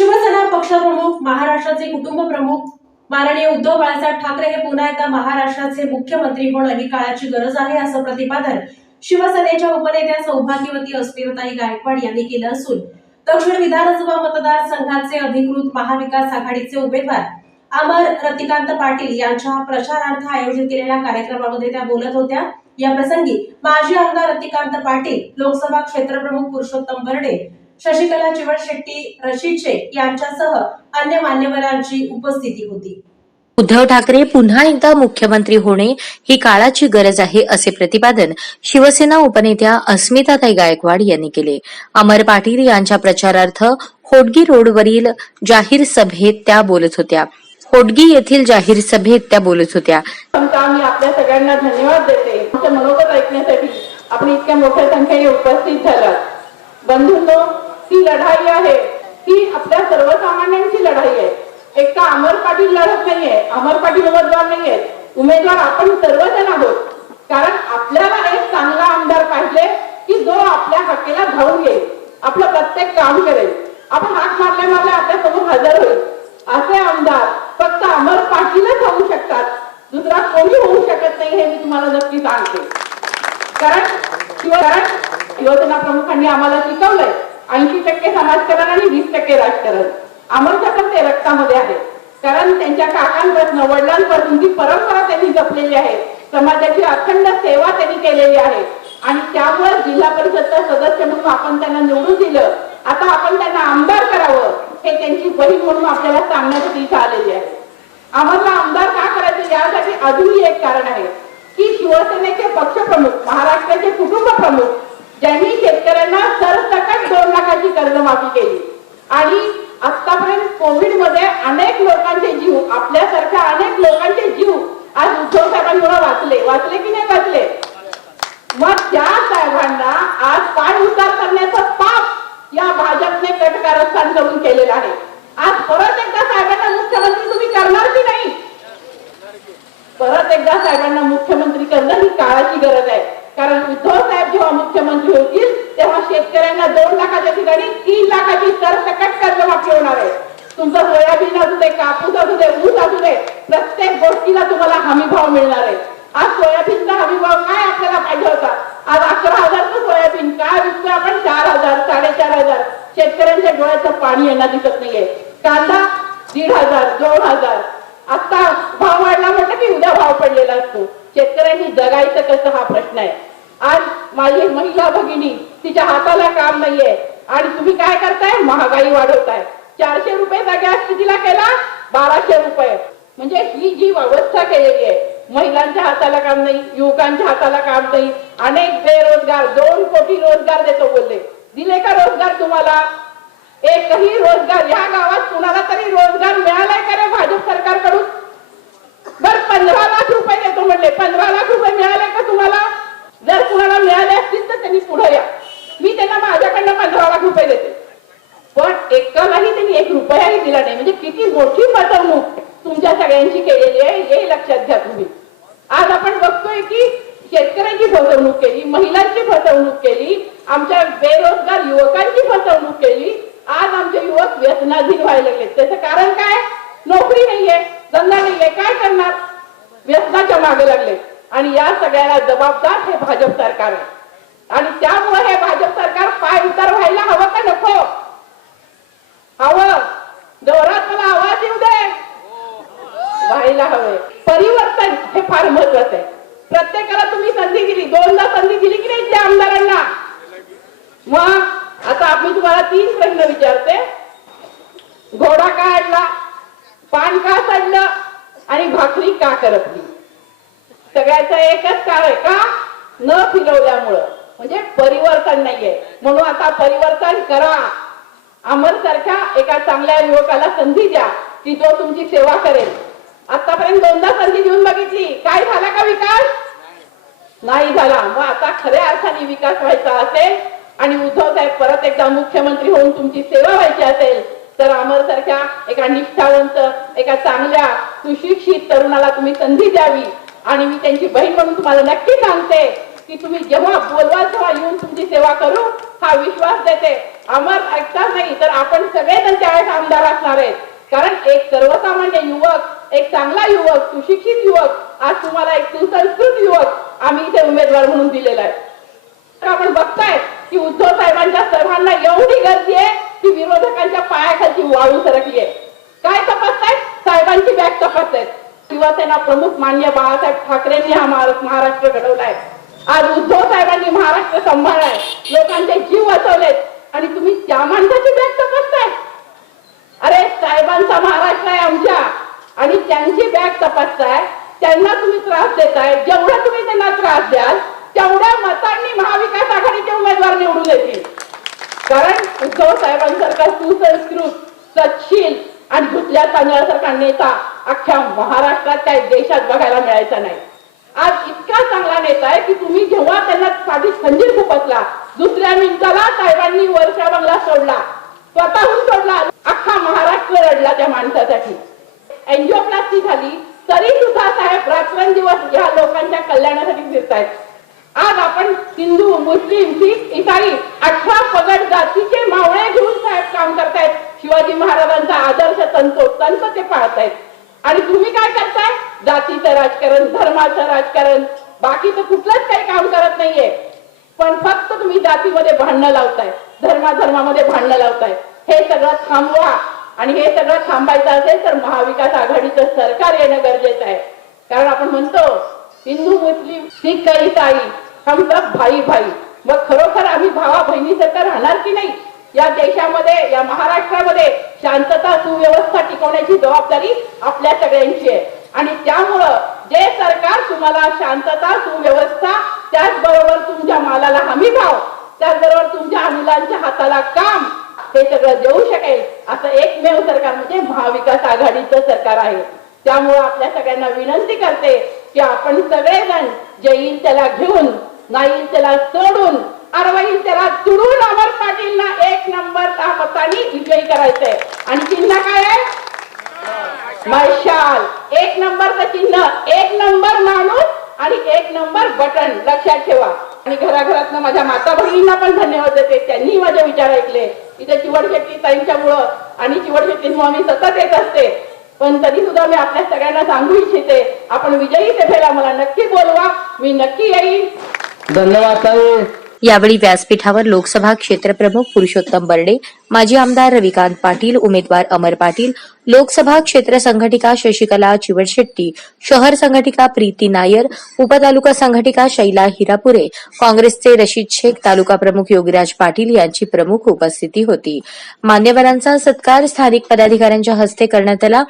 शिवसेना पक्षप्रमुख, महाराष्ट्राचे कुटुंब प्रमुख माननीय उद्धव बाळासाहेब ठाकरे हे पुन्हा एकदा महाराष्ट्राचे मुख्यमंत्री होणं ही काळाची गरज आहे, असं प्रतिपादन शिवसेनेच्या उपनेत्या सौभाग्यवती अस्मिताताई गायकवाड यांनी केलं असून दक्षिण विधानसभा मतदारसंघाचे अधिकृत महाविकास आघाडीचे उमेदवार अमर रतिकांत पाटील यांच्या प्रचारार्थ आयोजित केलेल्या कार्यक्रमामध्ये त्या बोलत होत्या। या प्रसंगी माजी आमदार रतिकांत पाटील, लोकसभा क्षेत्रप्रमुख पुरुषोत्तम बर्डे, शशिकला चिवडशेट्टी रशीचे यांच्यासह अन्य मान्यवरांची उपस्थिती होती। उद्धव ठाकरे पुन्हा एकदा मुख्यमंत्री होणे ही काळाची गरज आहे, असे प्रतिपादन शिवसेना उपनेत्या अस्मिताताई गायकवाड यांनी केले। अमर पाटील यांच्या प्रचारार्थ होडगी रोडवरील जाहीर सभेत त्या बोलत होत्या। होडगी येथील जाहीर सभेत त्या बोलत होत्या। मी आपल्या सगळ्यांना धन्यवाद देते आमचं मनोगत ऐकण्यासाठी आपण इतक्या मोठ्या संख्येने उपस्थित झालात। बंधूंनो, ही लढाई आहे ही आपल्या सर्वसामान्यांची लढाई आहे। एका अमर पाटील लढत नाहीये, अमर पाटील उमेदवार नाहीये, उमेदवार आपण सर्वजण आहोत। कारण आपल्याला एक चांगला आमदार पाहिजे की जो आपल्या हक्कीला धावून येईल, आपलं प्रत्येक काम करेल। आपण हाक मारल्या आपल्यासमोर हजर होईल असे आमदार फक्त अमर पाटीलच होऊ शकतात, दुसरा कोणी होऊ शकत नाही, हे मी तुम्हाला नक्की सांगते। कारण शिवसेना प्रमुखांनी आम्हाला शिकवलंय 80% समाजकारण आणि 20% राजकारण। अमरच्या पण ते रक्तामध्ये आहे, कारण त्यांच्या काकांपासून वडिलांपासून ती परंपरा त्यांनी जपलेली आहे, समाजाची अखंड सेवा त्यांनी केलेली आहे आणि त्यामुळे जिल्हा परिषदचा सदस्य म्हणून आपण त्यांना निवडून दिलं। आता आपण त्यांना आमदार करावं हे त्यांची बहीण म्हणून आपल्याला सांगण्यासाठी इथं आलेली आहे। आम्हाला आमदार का करायचं यासाठी अजूनही एक कारण आहे की शिवसेनेचे पक्षप्रमुख, महाराष्ट्राचे कुटुंब प्रमुख ज्यांनी शेतकऱ्यांना सरसकट 2 लाखाची कर्जमाफी केली आणि आतापर्यंत कोविड मध्ये अनेक लोकांचे जीव, आपल्यासारख्या अनेक लोकांचे जीव आज उद्धव साहेबांमुळे वाचले की नाही वाचले? मग त्या साहेबांना आज पाय उतार करण्याचं पाप या भाजपने कटकारस्थान करून केलेलं आहे। आज परत एकदा साहेबांना मुख्यमंत्री तुम्ही करणार की नाही? परत एकदा साहेबांना मुख्यमंत्री करणं ही काळाची गरज आहे। कारण उद्धव साहेब जेव्हा मुख्यमंत्री होतील तेव्हा शेतकऱ्यांना 2 लाखाच्या ठिकाणी 3 लाखाची सरसकट कर्जमाफी होणार आहे। तुमचं सोयाबीन असू दे, कापूस असू दे, ऊस असू दे, प्रत्येक गोष्टीला तुम्हाला हमी भाव मिळणार आहे। आज सोयाबीनचा हमी भाव काय आपल्याला पाहिजे होता? आज 11,000चं सोयाबीन काय विकतोय आपण? 4,000, 4,500। शेतकऱ्यांच्या डोळ्याचं पाणी यांना दिसत नाहीये। कांदा 1,500, 2,000। आता भाव वाढला म्हटलं की उद्या भाव पडलेला असतो। शेतकऱ्यांनी जगायचं कसं हा प्रश्न आहे। आज माझी महिला भगिनी, तिच्या हाताला काम नाहीये आणि तुम्ही काय करताय? महागाई वाढवताय। 400 रुपये गॅस कितीला केला? 1200 रुपये। म्हणजे ही जी व्यवस्था केलेली आहे, महिलांच्या हाताला काम नाही, युवकांच्या हाताला काम नाही, अनेक बेरोजगार, 2 कोटी रोजगार देतो बोलले, दिले का रोजगार तुम्हाला? एकही रोजगार या गावात कुणाला तरी रोजगार मिळालाय का रे भाजप सरकारकडून? बर 15 लाख रुपये देतो म्हणले, 15 लाख रुपये मिळाले का तुम्हाला? जर कुणाला मिळाले असतील तर त्यांनी पुढे या, मी त्यांना माझ्याकडनं 15 लाख रुपये देते। पण एकालाही त्यांनी 1 रुपयाही दिला नाही। म्हणजे किती मोठी फसवणूक तुमच्या सगळ्यांची केलेली आहे हे लक्षात घ्या तुम्ही। आज आपण बघतोय की शेतकऱ्यांची फसवणूक केली, महिलांची फसवणूक केली, आमच्या बेरोजगार युवकांची फसवणूक केली। आज आमचे युवक व्यसनाधीन व्हायला लागले। त्याचं कारण काय? नोकरी नाहीये, धंदा नाहीये, काय करणार? व्यसनाच्या मागे लागले आणि या सगळ्याला जबाबदार हे भाजप सरकार आहे आणि त्यामुळे हे भाजप सरकार पाय उतार व्हायला हवं का नको? हवं। जोरात मला आवाज येऊ दे, व्हायला हवंय। परिवर्तन हे फार महत्वाचं आहे। प्रत्येकाला तुम्ही संधी दिली, 2दा संधी दिली की नाही त्या आमदारांना? मग आता मी तुम्हाला 3 प्रश्न विचारते। घोडा का अडला, पान का सडलं आणि भाकरी का करपली? सगळ्याचं एकच कारण आहे, का? न फिरवल्यामुळं, म्हणजे परिवर्तन नाहीये। म्हणून आता परिवर्तन करा। अमर सारख्या एका चांगल्या युवकाला संधी द्या की जो तुमची सेवा करेल। आतापर्यंत 2दा संधी देऊन बघितली, काय झाला का विकास? नाही झाला। मग आता खऱ्या अर्थाने विकास व्हायचा असेल आणि उद्धव साहेब परत एकदा मुख्यमंत्री होऊन तुमची सेवा व्हायची असेल तर अमर सारख्या एका निष्ठावंत, एका चांगल्या सुशिक्षित तरुणाला तुम्ही संधी द्यावी। आणि मी त्यांची बहीण म्हणून तुम्हाला नक्की सांगते की तुम्ही जेव्हा बोलवाल तेव्हा येऊन तुमची सेवा करू हा विश्वास देते. अमर ऐकतात नाही तर आपण सगळेजण त्यावेळेस आमदार असणार आहेत. कारण एक सर्वसामान्य युवक, एक चांगला युवक, सुशिक्षित युवक, आज तुम्हाला एक सुसंस्कृत युवक आम्ही इथे उमेदवार म्हणून दिलेला आहे. तर आपण बघताय की उद्धव साहेबांच्या सर्वांना एवढी गर्दी आहे की विरोधकांच्या पायाखालची वाळू सरकली आहे. काय तपासतायत? साहेबांची बॅग तपासतायत. शिवसेना प्रमुख माननीय बाळासाहेब ठाकरेंनी हा महाराष्ट्र घडवलाय. आज उद्धव साहेबांनी महाराष्ट्र सांभाळलाय, लोकांचे जीव वाचवलेत आणि तुम्ही त्या माणसाची बॅग तपासताय. अरे साहेबांचा महाराष्ट्र आहे आमच्या आणि त्यांची बॅग तपासताय, त्यांना तुम्ही त्रास देताय. जेवढा तुम्ही त्यांना त्रास द्याल तेवढ्या मतांनी महाविकास आघाडीचे उमेदवार निवडून येतील. कारण उद्धव साहेबांसारखा सुसंस्कृत, सच्छील आणि धुतल्या तांदळासारखा नेता अख्ख्या महाराष्ट्रात काय देशात बघायला मिळायचा नाही. आज इतका चांगला नेता आहे की तुम्ही जेव्हा त्यांना पाठीत खंजीर खुपसला, दुसऱ्या मिनिटाला साहेबांनी वर्षा बंगला सोडला, स्वतःहून सोडला. अख्खा महाराष्ट्र रडला त्या माणसासाठी. एंजिओप्लास्टी झाली तरी सुद्धा साहेब रात्रंदिवस या लोकांच्या कल्याणासाठी फिरतायत. आज आपण हिंदू, मुस्लिम, शीख, इसाई 18 पगड जातीचे मावळे घेऊन साहेब काम करतायत. शिवाजी महाराजांचा आदर्श तंतोतंत ते पाळतायत. आणि तुम्ही काय करताय? जातीचं राजकारण, धर्माचं राजकारण, बाकीचं कुठलंच काही काम करत नाहीये. पण फक्त तुम्ही जातीमध्ये भांडणं लावताय, धर्मामध्ये भांडणं लावताय. हे सगळं थांबवा. आणि हे सगळं थांबायचं असेल तर महाविकास आघाडीचं सरकार येणं गरजेचं आहे. कारण आपण म्हणतो हिंदू, मुस्लिम, शीख, इसाई हम सब भाई भाई. मग खरोखर आम्ही भावा बहिणीसारखं राहणार की नाही? या देशामध्ये, या महाराष्ट्रामध्ये शांतता, सुव्यवस्था टिकवण्याची जबाबदारी आपल्या सगळ्यांची आहे. आणि त्यामुळं जे सरकार तुम्हाला शांतता, सुव्यवस्था, त्याचबरोबर तुमच्या मालाला हमी भाव, त्याचबरोबर तुमच्या मुलांच्या हाताला काम, हे सगळं देऊ शकेल असं एकमेव सरकार म्हणजे महाविकास आघाडीचं सरकार आहे. त्यामुळे आपल्या सगळ्यांना विनंती करते की आपण सगळेजण जे येईल त्याला घेऊन, नाही येईल त्याला सोडून, अरवईल त्याला तुडून अमर पाटीलना 1 नंबर मतांनी विजयी करायचंय. आणि चिन्ह काय आहे? मशाल. 1 नंबरचं चिन्ह, 1 नंबर माणूस आणि 1 नंबर बटन. लक्षात ठेवा. आणि घराघरातनं माझ्या माता भगिनींना पण धन्यवाद देते, त्यांनी माझे विचार ऐकले. इथे चिवडशेट्टी ताईंच्यामुळं आणि चिवडशेट्टींमुळे मी सतत येत असते. पण तरी सुद्धा मी आपल्या सगळ्यांना सांगू इच्छिते, आपण विजयी सभेला मला नक्की बोलवा, मी नक्की येईन. धन्यवाद ताई. यावेळी व्यासपीठावर लोकसभा क्षेत्रप्रमुख पुरुषोत्तम बर्डे, माजी आमदार रविकांत पाटील, उमेदवार अमर पाटील, लोकसभा क्षेत्र संघटिका शशिकला चिवडशेट्टी, शहर संघटिका प्रीती नायर, उपतालुका संघटिका शैला हिरापुरे, काँग्रेसचे रशीद शेख, तालुका प्रमुख योगीराज पाटील यांची प्रमुख उपस्थिती होती. मान्यवरांचा सत्कार स्थानिक पदाधिकाऱ्यांच्या हस्ते करण्यात आला.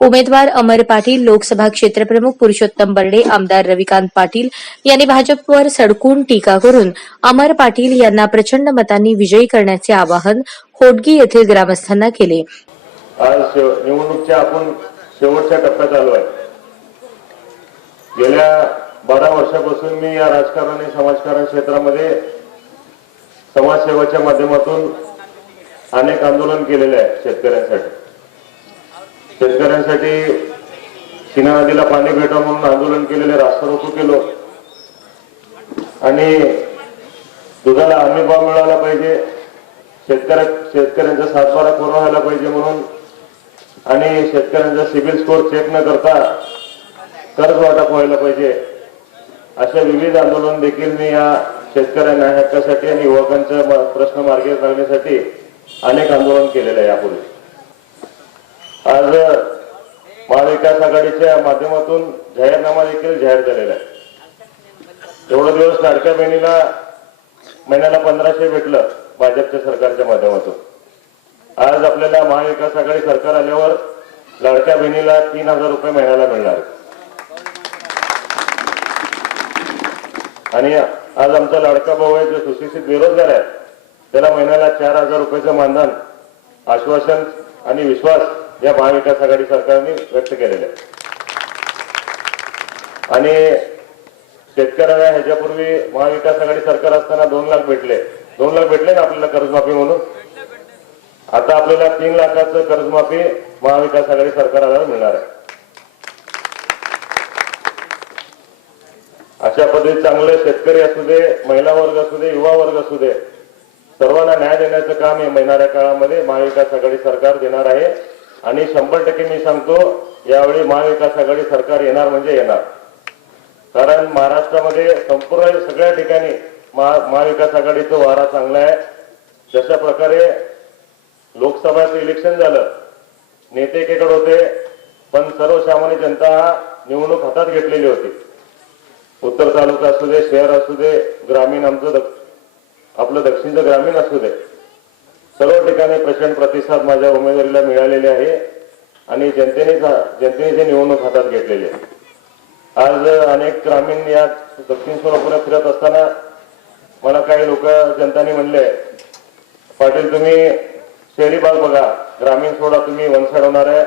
उमेदवार अमर पाटील, लोकसभा क्षेत्रप्रमुख पुरुषोत्तम बर्डे, आमदार रविकांत पाटील यांनी भाजपवर सडकून टीका करून अमर पाटील यांना प्रचंड मतांनी विजयी करण्याचे आवाहन होडगी येथील ग्रामस्थांना केले. आज निवडणुकीच्या आपण शेवटच्या टप्प्यात आलो आहे. गेल्या 12 वर्षापासून मी या राजकारण आणि समाजकारण क्षेत्रामध्ये समाजसेवेच्या माध्यमातून अनेक आंदोलन केलेले आहे. शेतकऱ्यांसाठी सीना नदीला पाणी भेटावं म्हणून आंदोलन केलेले, रास्ता रोको केलो. आणि दुधाला हमी भाव मिळाला पाहिजे, शेतकऱ्यांचा सातबारा पूर्ण व्हायला पाहिजे म्हणून, आणि शेतकऱ्यांचा सिबिल स्कोर चेक न करता कर्ज वाटप व्हायला पाहिजे, अशा विविध आंदोलन देखील मी या शेतकऱ्यांना हक्कासाठी आणि युवकांच्या प्रश्न मार्गी लागण्यासाठी अनेक आंदोलन केलेले आहे. यापूर्वी आज महाविकास आघाडीच्या माध्यमातून जाहीरनामा देखील जाहीर झालेला आहे. एवढे दिवस लाडक्या बहिणीला महिन्याला 1500 भेटलं भाजपच्या सरकारच्या माध्यमातून. आज आपल्याला महाविकास आघाडी सरकार आल्यावर लाडक्या बहिणीला 3000 रुपये महिन्याला मिळणार. आणि आज आमचा लाडका भाऊ आहे जो सुशिक्षित बेरोजगार आहे, त्याला महिन्याला 4000 रुपयाचं मानधन, आश्वासन आणि विश्वास या महाविकास आघाडी सरकारने व्यक्त केलेले आहे. आणि शेतकऱ्यांना ह्याच्यापूर्वी महाविकास आघाडी सरकार असताना 2 लाख भेटले. 2 लाख भेटले ना आपल्याला कर्जमाफी म्हणून. आता आपल्याला 3 लाखाचं कर्जमाफी महाविकास आघाडी सरकार आल्यावर मिळणार आहे. अशा पद्धतीत चांगले शेतकरी असू दे, महिला वर्ग असू दे, युवा वर्ग असू दे, सर्वांना न्याय देण्याचं काम या येणाऱ्या काळामध्ये महाविकास आघाडी सरकार देणार आहे. आणि 100% मी सांगतो, यावेळी महाविकास आघाडी सरकार येणार म्हणजे येणार. कारण महाराष्ट्रामध्ये संपूर्ण सगळ्या ठिकाणी महाविकास आघाडीचं वारा चांगला आहे. जशा प्रकारे लोकसभेचं इलेक्शन झालं, नेते एकीकडे होते, पण सर्वसामान्य जनता निवडणूक हातात घेतलेली होती. उत्तर तालुका असू दे, शहर असू दे, ग्रामीण आपलं दक्षिणचं ग्रामीण असू दे, सर्व ठिकाणी प्रचंड प्रतिसाद माझ्या उमेदवारीला मिळालेले आहे आणि जनतेने जे निवडणूक हातात घेतलेली आहे. आज अनेक ग्रामीण या दक्षिण सोलापुरात फिरत असताना मला काही लोक जनतानी म्हणले, पाटील तुम्ही शहरी भाग बघा, ग्रामीण सोडा, तुम्ही वन साइड होणार आहे,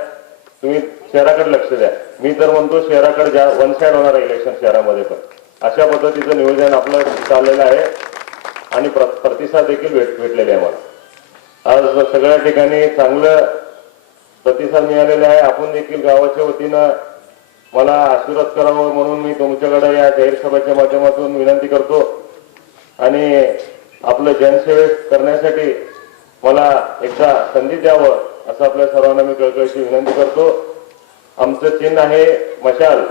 तुम्ही शहराकडे लक्ष द्या. मी तर म्हणतो शहराकडे वन साइड होणार आहे इलेक्शन शहरामध्ये. पण अशा पद्धतीचं नियोजन आपलं चाललेलं आहे आणि प्रतिसाद देखील भेटलेले आहे. मला आज सगळ्या ठिकाणी चांगलं प्रतिसाद मिळालेला आहे. आपण देखील गावाच्या वतीनं मला आशीर्वाद करावं म्हणून मी तुमच्याकडे या जाहीर सभेच्या माध्यमातून विनंती करतो आणि आपलं जनसेवे करण्यासाठी मला एकदा संधी द्यावं असं आपल्या सर्वांना मी कळकळीची विनंती करतो. आमचं चिन्ह आहे मशाल,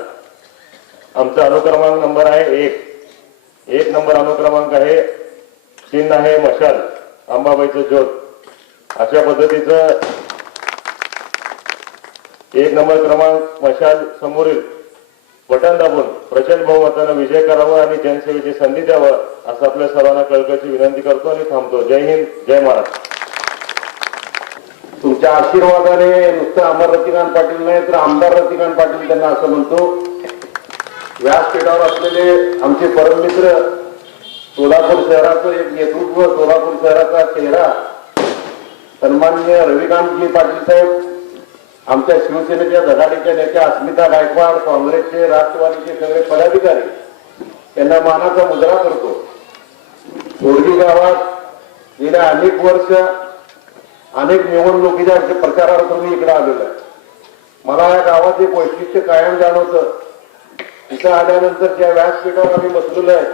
आमचा अनुक्रमांक नंबर आहे 1 नंबर अनुक्रमांक आहे, चिन्ह आहे मशाल, अंबाबाईचं ज्योत. अशा पद्धतीचं 1 नंबर क्रमांक मशाल समोरील बटन दाबून प्रचंड बहुमतानं विजय करावा आणि जनसेवेची संधी द्यावं असं आपल्या सर्वांना कळकळीची विनंती करतो आणि थांबतो. जय हिंद, जय महाराष्ट्र. तुमच्या आशीर्वादाने नुसतं अमर रतिकांत पाटील नाही तर आमदार रतिकांत पाटील त्यांना असं म्हणतो. व्यासपीठावर असलेले आमचे परममित्र, सोलापूर शहराचं एक नेतृत्व, सोलापूर शहराचा चेहरा सन्माननीय रविकांतजी पाटील साहेब, आमच्या शिवसेनेच्या धडाडीच्या नेत्या अस्मिता गायकवाड, काँग्रेसचे, राष्ट्रवादीचे सगळे पदाधिकारी त्यांना मानाचा मुजरा करतो. तोडगी गावात गेल्या अनेक वर्ष अनेक निवडणुकीच्या प्रचारार्थ मी इकडे आलेलो आहे. मला या गावात एक वैशिष्ट्य कायम जाणवतं. इथं आल्यानंतर ज्या व्यासपीठावर आम्ही बसलेलो आहे,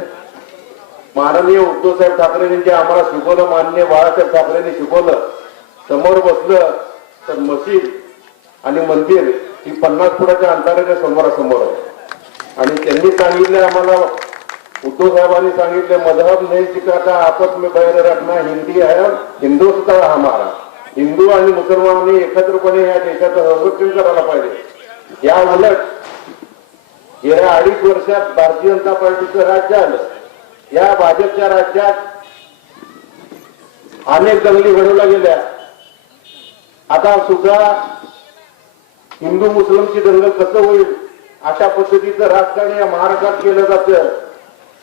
माननीय उद्धवसाहेब ठाकरेंनी जे आम्हाला शिकवलं, माननीय बाळासाहेब ठाकरेंनी शिकवलं, समोर बसलं तर मशीद आणि मंदिर ही 50 फुटाच्या अंतराच्या समोरासमोर आहे. आणि त्यांनी सांगितलं आम्हाला, उद्धव साहेबांनी सांगितले, मजहब नहीं सिखाता आपस में बैर रखना, हिंदी है हिंदुस्तान हमारा. हिंदू आणि मुसलमानांनी एकत्रपणे या देशाचं संरक्षण करायला पाहिजे. या उलट गेल्या 2.5 वर्षात भारतीय जनता पार्टीचं राज्य आलं. या भाजपच्या राज्यात अनेक दंगली घडवल्या गेल्या. आता सुद्धा हिंदू मुस्लिमची दंगल कसं होईल अशा पद्धतीचं राजकारण या महाराष्ट्रात केलं जातं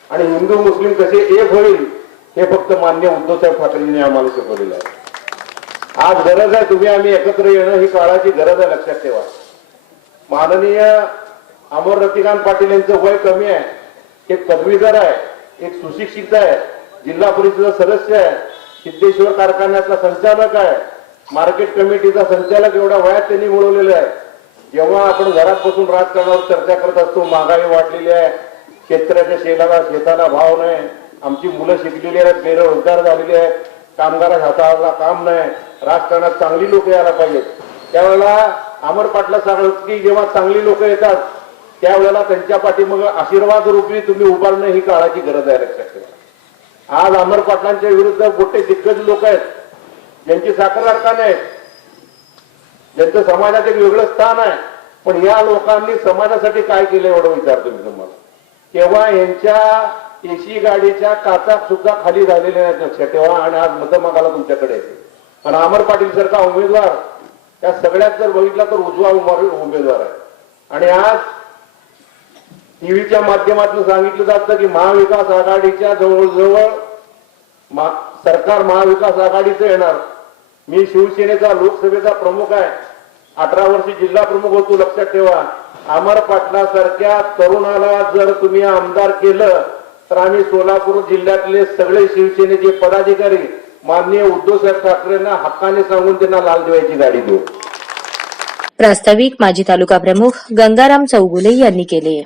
आणि हिंदू मुस्लिम कसे एक होईल हे फक्त मान्य उद्धवसाहेब ठाकरेंनी आम्हाला शिकवलेलं आहे. आज गरज आहे तुम्ही आम्ही एकत्र येणं, ही काळाची गरज आहे, लक्षात ठेवा. माननीय अमर रतिकांत पाटील यांचं वय कमी आहे, एक पदवीधर आहे, एक सुशिक्षित आहे, जिल्हा परिषद सदस्य आहे, सिद्धेश्वर कारखान्याचा संचालक आहे, मार्केट कमिटीचा संचालक एवढ्या वयात त्यांनी मिळवलेलं आहे. जेव्हा आपण घरात बसून राजकारणावर चर्चा करत असतो, महागाई वाढलेली आहे, शेतकऱ्याच्या शेताला भाव नाही, आमची मुलं शिकलेली आहेत, बेरोजगार झालेली आहेत, कामगाराच्या हाताला काम नाही, राजकारणात चांगली लोक यायला पाहिजेत. त्यावेळेला अमर पाटला सांगत की जेव्हा चांगली लोक येतात त्यावेळेला त्यांच्या पाठीमागे आशीर्वाद रूपी तुम्ही उभारणं ही काळाची गरज आहे, लक्षात ठेवा. आज अमर पाटलांच्या विरुद्ध मोठे दिग्गज लोक आहेत, ज्यांची साखर कारखाने आहेत, ज्यांचं समाजात एक वेगळं स्थान आहे, पण या लोकांनी समाजासाठी काय केलं एवढं विचारतो मी तुम्हाला. तेव्हा यांच्या एसी गाडीच्या काचा सुद्धा खाली झालेल्या नाहीत, लक्षात ठेवा. आणि आज मतं मागायला तुमच्याकडे येते. पण अमर पाटील सारखा उमेदवार त्या सगळ्यात जर बघितला तर उजवा उमेदवार आहे. आणि आज टीव्हीच्या माध्यमातून सांगितलं जातं की महाविकास आघाडीच्या जवळजवळ सरकार महाविकास आघाडीचं येणार. मी शिवसेनेचा लोकसभेचा प्रमुख आहे, 18 वर्षी जिल्हा प्रमुख होतो, लक्षात ठेवा. अमर पाटलासारख्या तरुणाला जर तुम्ही आमदार केलं तर आम्ही सोलापूर जिल्ह्यातले सगळे शिवसेनेचे पदाधिकारी माननीय उद्धवसाहेब ठाकरेंना हक्काने सांगून त्यांना लाल दिव्याची गाडी देऊ. प्रास्ताविक माजी तालुका प्रमुख गंगाराम चौगुले यांनी केले.